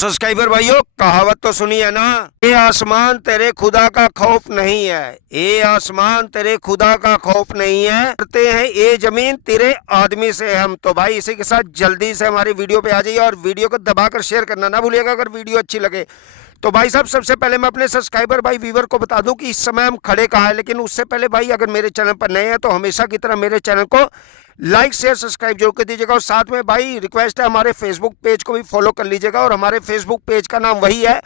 Subscriber भाइयों, कहावत तो सुनी है ना, ये आसमान तेरे खुदा का खौफ नहीं है। ये आसमान तेरे खुदा का खौफ नहीं है, करते हैं ये जमीन तेरे आदमी से हम। तो भाई इसी के साथ जल्दी से हमारी वीडियो पे आ जाइए और वीडियो को दबाकर शेयर करना ना भूलिएगा अगर वीडियो अच्छी लगे तो। भाई साहब, सबसे पहले मैं अपने सब्सक्राइबर भाई व्यूवर को बता दूं कि इस समय हम खड़े कहाँ हैं, लेकिन उससे पहले भाई अगर मेरे चैनल पर नए हैं तो हमेशा की तरह मेरे चैनल को लाइक शेयर सब्सक्राइब जरूर कर दीजिएगा। और साथ में भाई रिक्वेस्ट है, हमारे फेसबुक पेज को भी फॉलो कर लीजिएगा। और हमारे फेसबुक पेज का नाम वही है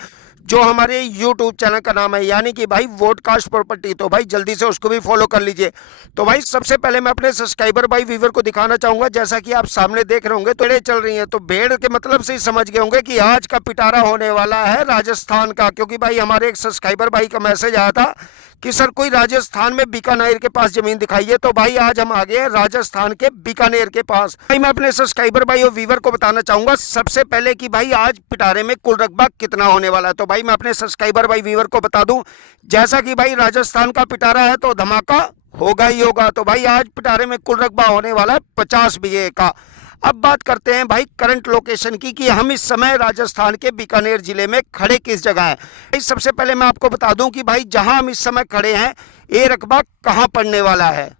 जो हमारे यूट्यूब चैनल का नाम है, यानी कि भाई वोडकास्ट प्रॉपर्टी। तो भाई जल्दी से उसको भी फॉलो कर लीजिए। तो भाई सबसे पहले मैं अपने सब्सक्राइबर भाई व्यूवर को दिखाना चाहूंगा, जैसा कि आप सामने देख रहे होंगे तो भेड़ें चल रही हैं। तो भेड़ के मतलब से ही समझ गए होंगे कि आज का पिटारा होने वाला है राजस्थान का, क्योंकि भाई हमारे एक सब्सक्राइबर भाई का मैसेज आया था कि सर कोई राजस्थान में बीकानेर के पास जमीन दिखाइए। तो भाई आज हम आ गए राजस्थान के बीकानेर के पास। भाई मैं अपने सब्सक्राइबर भाई और व्यूवर को बताना चाहूंगा सबसे पहले कि भाई आज पिटारे में कुल रकबा कितना होने वाला है। तो भाई मैं अपने सब्सक्राइबर भाई व्यूवर को बता दूं, जैसा कि भाई राजस्थान का पिटारा है तो धमाका होगा ही होगा। तो भाई आज पिटारे में कुल रकबा होने वाला है 50 बीघे का। अब बात करते हैं भाई करंट लोकेशन की कि हम इस समय राजस्थान के बीकानेर जिले में खड़े किस जगह है। भाई सबसे पहले मैं आपको बता दूं कि भाई जहां हम इस समय खड़े हैं ये रकबा कहां पड़ने वाला है,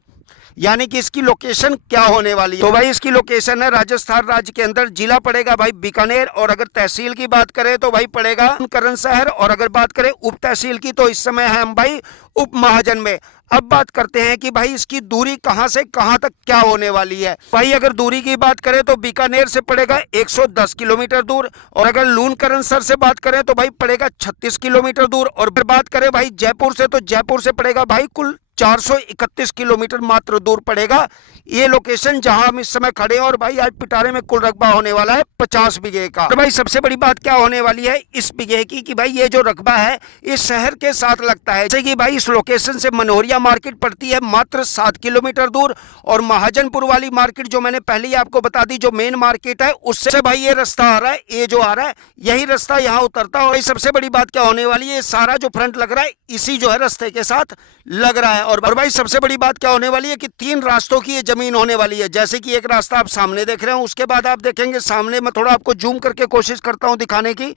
यानी कि इसकी लोकेशन क्या होने वाली है। तो भाई इसकी लोकेशन है राजस्थान राज्य के अंदर, जिला पड़ेगा भाई बीकानेर। और अगर तहसील की बात करें तो भाई पड़ेगा करण शहर। और अगर बात करें उप तहसील की तो इस समय है हम भाई उप महाजन में। अब बात करते हैं कि भाई इसकी दूरी कहां से कहां तक क्या होने वाली है। भाई अगर दूरी की बात करें तो बीकानेर से पड़ेगा 110 किलोमीटर दूर। और अगर लूनकरणसर से बात करें तो भाई पड़ेगा 36 किलोमीटर दूर। और फिर बात करें भाई जयपुर से तो जयपुर से पड़ेगा भाई कुल 431 किलोमीटर मात्र दूर पड़ेगा ये लोकेशन जहां हम इस समय खड़े हैं। और भाई आज पिटारे में कुल रकबा होने वाला है 50 बीघे का। और भाई सबसे बड़ी बात क्या होने वाली है इस बीघे की कि भाई ये जो रकबा है इस शहर के साथ लगता है। जैसे कि भाई इस लोकेशन से मनोरिया मार्केट पड़ती है मात्र 7 किलोमीटर दूर। और महाजनपुर वाली मार्केट जो मैंने पहले ही आपको बता दी, जो मेन मार्केट है उससे भाई ये रास्ता आ रहा है, ये जो आ रहा है यही रास्ता यहाँ उतरता है। और सबसे बड़ी बात क्या होने वाली है, सारा जो फ्रंट लग रहा है इसी जो है रास्ते के साथ लग रहा है। और भाई सबसे बड़ी बात क्या होने वाली है कि 3 रास्तों की ये जमीन होने वाली है। जैसे कि एक रास्ता आप सामने देख रहे हो, उसके बाद आप देखेंगे सामने, मैं थोड़ा आपको जूम करके कोशिश करता हूं दिखाने की,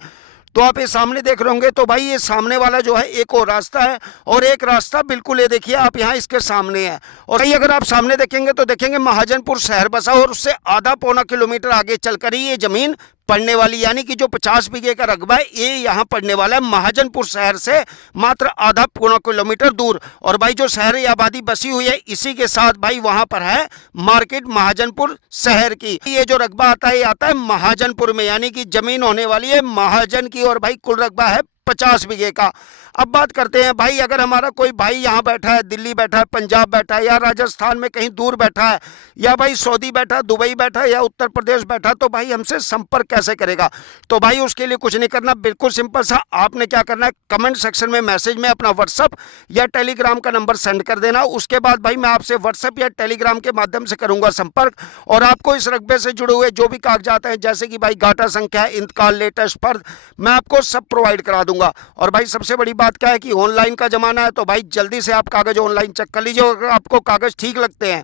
तो आप ये सामने देख रहे होंगे। तो भाई ये सामने वाला जो है एक और रास्ता है और एक रास्ता बिल्कुल ये देखिए आप यहाँ इसके सामने है। और भाई अगर आप सामने देखेंगे तो देखेंगे महाजनपुर शहर बसा और उससे आधा पौना किलोमीटर आगे चलकर ही ये जमीन पड़ने वाली, यानी कि जो 50 बीघे का रकबा है ये यहाँ पड़ने वाला है महाजनपुर शहर से मात्र आधा पौना किलोमीटर दूर। और भाई जो शहरी आबादी बसी हुई है इसी के साथ भाई वहां पर है मार्केट महाजनपुर शहर की। ये जो रकबा आता है ये आता है महाजनपुर में, यानी कि जमीन होने वाली है महाजन की। और भाई कुल रकबा है 50 बीघे का। अब बात करते हैं भाई अगर हमारा कोई भाई यहाँ बैठा है, दिल्ली बैठा है, पंजाब बैठा है या राजस्थान में कहीं दूर बैठा है या भाई सऊदी बैठा है, दुबई बैठा है या उत्तर प्रदेश बैठा है, तो भाई हमसे संपर्क कैसे करेगा। तो भाई उसके लिए कुछ नहीं करना, बिल्कुल सिंपल सा आपने क्या करना है, कमेंट सेक्शन में मैसेज में अपना व्हाट्सअप या टेलीग्राम का नंबर सेंड कर देना। उसके बाद भाई मैं आपसे व्हाट्सअप या टेलीग्राम के माध्यम से करूंगा संपर्क। और आपको इस रकबे से जुड़े हुए जो भी कागजात हैं, जैसे कि भाई गाटा संख्या, इंतकाल, लेटेस्ट फर्द, मैं आपको सब प्रोवाइड करा दूंगा। और भाई सबसे बड़ी बात क्या है कि ऑनलाइन का जमाना है, तो भाई जल्दी से आप कागज ऑनलाइन चेक कर लीजिए। अगर आपको कागज ठीक लगते हैं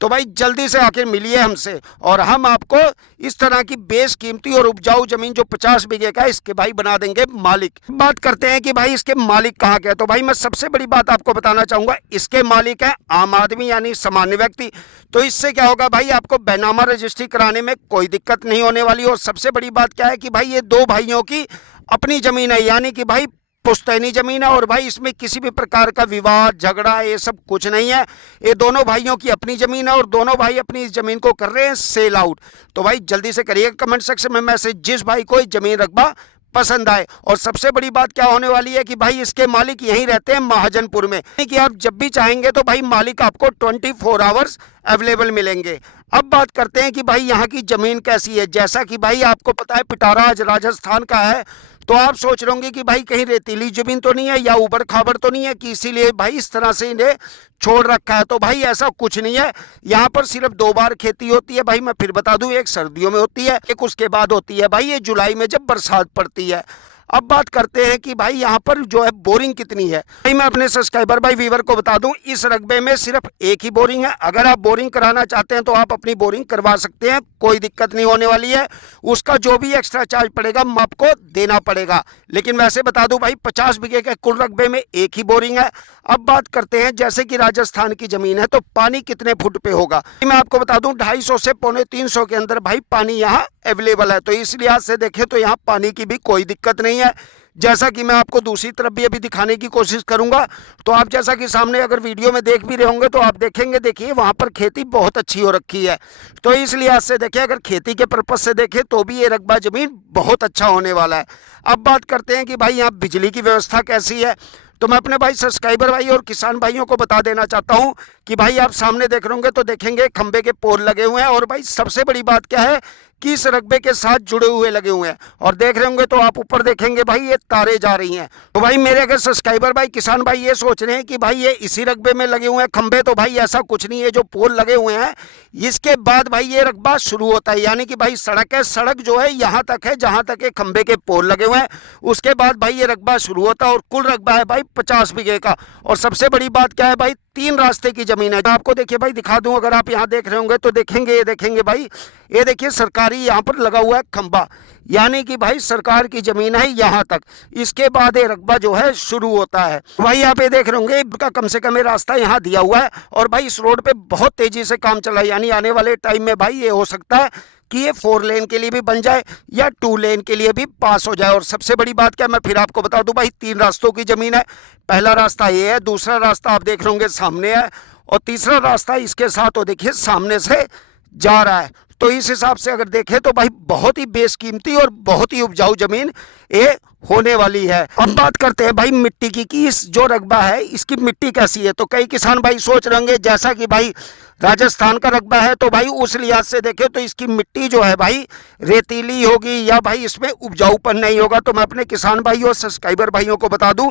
तो भाई जल्दी से आके मिलिए हमसे और हम आपको इस तरह की बेशकीमती और उपजाऊ जमीन जो 50 बीघे का है इसके भाई बना देंगे मालिक। बात करते हैं कि भाई इसके मालिक कहाँ के हैं। तो भाई मैं सबसे बड़ी बात आपको बताना चाहूंगा, इसके मालिक है आम आदमी यानी सामान्य व्यक्ति। तो इससे क्या होगा भाई, आपको बैनामा रजिस्ट्री कराने में कोई दिक्कत नहीं होने वाली। और सबसे बड़ी बात क्या है कि भाई ये 2 भाइयों की अपनी जमीन है, यानी कि भाई पुश्तैनी जमीन है। और भाई इसमें किसी भी प्रकार का विवाद झगड़ा ये सब कुछ नहीं है, ये दोनों भाइयों की अपनी जमीन है और दोनों भाई अपनी इस जमीन को कर रहे हैं सेल आउट। तो भाई जल्दी से करिएगा कमेंट सेक्शन में मैसेज जिस भाई को जमीन रकबा पसंद आए। और सबसे बड़ी बात क्या होने वाली है कि भाई इसके मालिक यहीं रहते हैं महाजनपुर में, कि आप जब भी चाहेंगे तो भाई मालिक आपको 24 आवर्स अवेलेबल मिलेंगे। अब बात करते हैं कि भाई यहाँ की जमीन कैसी है। जैसा कि भाई आपको पता है पिटारा आज राजस्थान का है, तो आप सोच रहे होंगे कि भाई कहीं रेतीली जमीन तो नहीं है या ऊबड़ खाबड़ तो नहीं है कि इसीलिए भाई इस तरह से इन्हें छोड़ रखा है। तो भाई ऐसा कुछ नहीं है, यहाँ पर सिर्फ 2 बार खेती होती है। भाई मैं फिर बता दूं, एक सर्दियों में होती है, एक उसके बाद होती है भाई ये जुलाई में जब बरसात पड़ती है। अब बात करते हैं कि भाई यहाँ पर जो है बोरिंग कितनी है। भाई मैं अपने सब्सक्राइबर भाई व्यूवर को बता दूं, इस रकबे में सिर्फ एक ही बोरिंग है। अगर आप बोरिंग कराना चाहते हैं तो आप अपनी बोरिंग करवा सकते हैं, कोई दिक्कत नहीं होने वाली है। उसका जो भी एक्स्ट्रा चार्ज पड़ेगा आपको देना पड़ेगा। लेकिन वैसे बता दूं भाई 50 बीघे के कुल रकबे में एक ही बोरिंग है। अब बात करते हैं जैसे कि राजस्थान की जमीन है तो पानी कितने फुट पे होगा। मैं आपको बता दूं 250 से 350 के अंदर भाई पानी यहाँ अवेलेबल है। तो इस लिहाज से देखें तो यहाँ पानी की भी कोई दिक्कत नहीं है। जैसा कि मैं आपको दूसरी तरफ भी अभी दिखाने की कोशिश करूंगा। तो आप जैसा कि सामने अगर वीडियो में देख भी रहे होंगे तो आप देखेंगे, देखिए वहां पर खेती बहुत अच्छी हो रखी है। तो इस लिहाज से देखिए अगर खेती के पर्पज से देखें तो भी ये रकबा जमीन बहुत अच्छा होने वाला है। अब बात करते हैं कि भाई यहाँ बिजली की व्यवस्था कैसी है। तो मैं अपने भाई सब्सक्राइबर भाई और किसान भाइयों को बता देना चाहता हूं कि भाई आप सामने देख रहे होंगे तो देखेंगे खंबे के पोल लगे हुए हैं। और भाई सबसे बड़ी बात क्या है कि इस रकबे के साथ जुड़े हुए लगे हुए हैं। और देख रहे होंगे तो आप ऊपर देखेंगे भाई ये तारे जा रही हैं। तो भाई मेरे अगर सब्सक्राइबर भाई किसान भाई ये सोच रहे हैं कि भाई ये इसी रकबे में लगे हुए हैं खंबे, तो भाई ऐसा कुछ नहीं है। जो पोल लगे हुए हैं इसके बाद भाई ये रकबा शुरू होता है, यानी कि भाई सड़क है, सड़क जो है यहाँ तक है जहाँ तक खंबे के पोल लगे हुए हैं। उसके बाद भाई ये रकबा शुरू होता है और कुल रकबा है भाई 50 बीघे का। और सबसे बड़ी बात क्या है भाई 3 रास्ते की जमीन है। आपको देखिए भाई दिखा दूं, अगर आप यहाँ देख रहे होंगे तो देखेंगे, ये देखेंगे भाई, ये देखिए सरकारी यहाँ पर लगा हुआ है खंबा, यानी कि भाई सरकार की जमीन है यहाँ तक। इसके बाद ये रकबा जो है शुरू होता है। भाई आप ये देख रहे होंगे इनका कम से कम रास्ता यहाँ दिया हुआ है। और भाई इस रोड पे बहुत तेजी से काम चला है, यानी आने वाले टाइम में भाई ये हो सकता है कि ये 4 लेन के लिए भी बन जाए या 2 लेन के लिए भी पास हो जाए। और सबसे बड़ी बात क्या, मैं फिर आपको बता दूं भाई 3 रास्तों की जमीन है। पहला रास्ता ये है, दूसरा रास्ता आप देख रहे होंगे सामने है, और तीसरा रास्ता इसके साथ तो देखिए सामने से जा रहा है। तो इस हिसाब से अगर देखें तो भाई बहुत ही बेशकीमती और बहुत ही उपजाऊ जमीन ये होने वाली है। अब बात करते हैं भाई मिट्टी की कि इस जो रकबा है इसकी मिट्टी कैसी है। तो कई किसान भाई सोच रहे होंगे जैसा कि भाई राजस्थान का रकबा है तो भाई उस लिहाज से देखें तो इसकी मिट्टी जो है भाई रेतीली होगी या भाई इसमें उपजाऊपन नहीं होगा। तो मैं अपने किसान भाइयों और सब्सक्राइबर भाइयों को बता दूं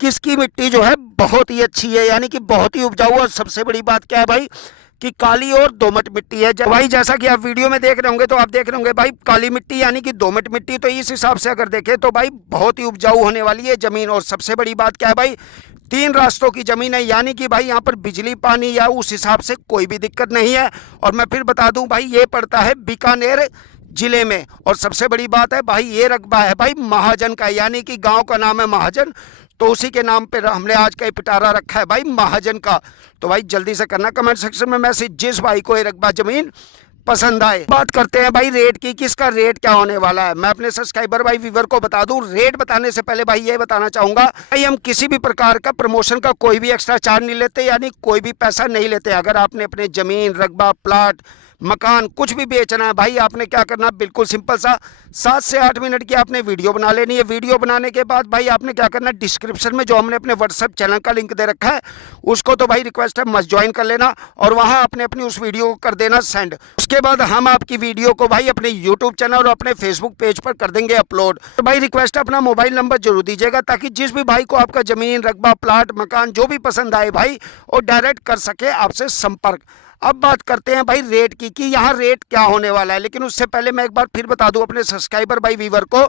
कि इसकी मिट्टी जो है बहुत ही अच्छी है, यानी कि बहुत ही उपजाऊ। और सबसे बड़ी बात क्या है भाई कि काली और दोमट मिट्टी है। भाई जैसा कि आप वीडियो में देख रहे होंगे तो आप देख रहे होंगे भाई काली मिट्टी यानी कि दोमट मिट्टी। तो इस हिसाब से अगर देखें तो भाई बहुत ही उपजाऊ होने वाली है जमीन। और सबसे बड़ी बात क्या है भाई 3 रास्तों की जमीन है, यानी कि भाई यहाँ पर बिजली पानी या उस हिसाब से कोई भी दिक्कत नहीं है। और मैं फिर बता दूं भाई ये पड़ता है बीकानेर जिले में। और सबसे बड़ी बात है भाई ये रकबा है भाई महाजन का, यानी कि गांव का नाम है महाजन, तो उसी के नाम पे हमने आज का पिटारा रखा है भाई महाजन का। तो भाई जल्दी से करना कमेंट सेक्शन में मैसेज जिस भाई को ये रकबा जमीन पसंद आए। बात करते हैं भाई रेट की, किसका रेट क्या होने वाला है। मैं अपने सब्सक्राइबर भाई व्यूवर को बता दूं, रेट बताने से पहले भाई ये बताना चाहूंगा भाई हम किसी भी प्रकार का प्रमोशन का कोई भी एक्स्ट्रा चार्ज नहीं लेते, यानी कोई भी पैसा नहीं लेते। अगर आपने अपने जमीन रकबा प्लाट मकान कुछ भी बेचना है भाई आपने क्या करना, बिल्कुल सिंपल सा 7 से 8 मिनट की आपने वीडियो बना लेनी है। वीडियो बनाने के बाद भाई आपने क्या करना, डिस्क्रिप्शन में जो हमने अपने व्हाट्सएप चैनल का लिंक दे रखा है उसको तो भाई रिक्वेस्ट है मस्ट ज्वाइन कर लेना और वहां आपने अपनी उस वीडियो को कर देना सेंड। उसके बाद हम आपकी वीडियो को भाई अपने यूट्यूब चैनल और अपने फेसबुक पेज पर कर देंगे अपलोड। तो भाई रिक्वेस्ट है अपना मोबाइल नंबर जरूर दीजिएगा ताकि जिस भी भाई को आपका जमीन रकबा प्लाट मकान जो भी पसंद आए भाई वो डायरेक्ट कर सके आपसे संपर्क। अब बात करते हैं भाई रेट की कि यहाँ रेट क्या होने वाला है। लेकिन उससे पहले मैं एक बार फिर बता दूं अपने सब्सक्राइबर भाई व्यूवर को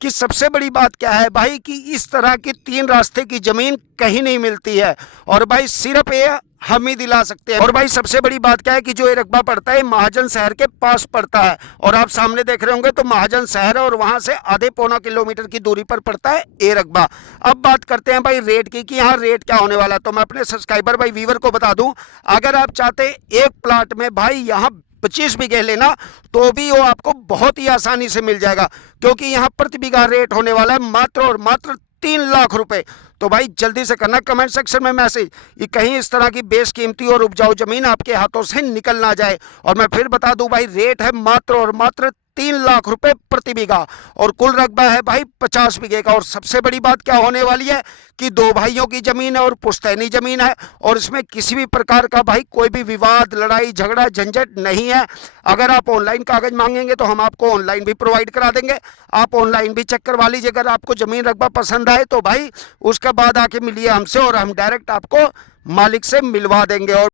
कि सबसे बड़ी बात क्या है भाई कि इस तरह की 3 रास्ते की जमीन कहीं नहीं मिलती है और भाई सिर्फ ये हम ही दिला सकते हैं। और भाई सबसे बड़ी बात क्या है कि जो ये रकबा पड़ता है महाजन शहर के पास पड़ता है और आप सामने देख रहे होंगे तो महाजन शहर है और वहां से आधे पौना किलोमीटर की दूरी पर पड़ता है ये रकबा। अब बात करते हैं भाई रेट की कि यहाँ रेट क्या होने वाला है। तो मैं अपने सब्सक्राइबर भाई व्यूवर को बता दूं अगर आप चाहते एक प्लाट में भाई यहाँ 25 बीघे लेना तो भी वो आपको बहुत ही आसानी से मिल जाएगा, क्योंकि यहाँ प्रति बीघा रेट होने वाला है मात्र और मात्र 3 लाख रुपए। तो भाई जल्दी से करना कमेंट सेक्शन में मैसेज ये कहीं इस तरह की बेशकीमती और उपजाऊ जमीन आपके हाथों से निकल ना जाए। और मैं फिर बता दूं भाई रेट है मात्र और मात्र 3 लाख रुपए प्रति बीघा और कुल रकबा है भाई 50 बीघे का। और सबसे बड़ी बात क्या होने वाली है कि 2 भाइयों की जमीन है और पुश्तैनी जमीन है और इसमें किसी भी प्रकार का भाई कोई भी विवाद लड़ाई झगड़ा झंझट नहीं है। अगर आप ऑनलाइन कागज मांगेंगे तो हम आपको ऑनलाइन भी प्रोवाइड करा देंगे, आप ऑनलाइन भी चेक करवा लीजिए। अगर आपको जमीन रकबा पसंद आए तो भाई उसके बाद आके मिलिए हमसे और हम डायरेक्ट आपको मालिक से मिलवा देंगे। और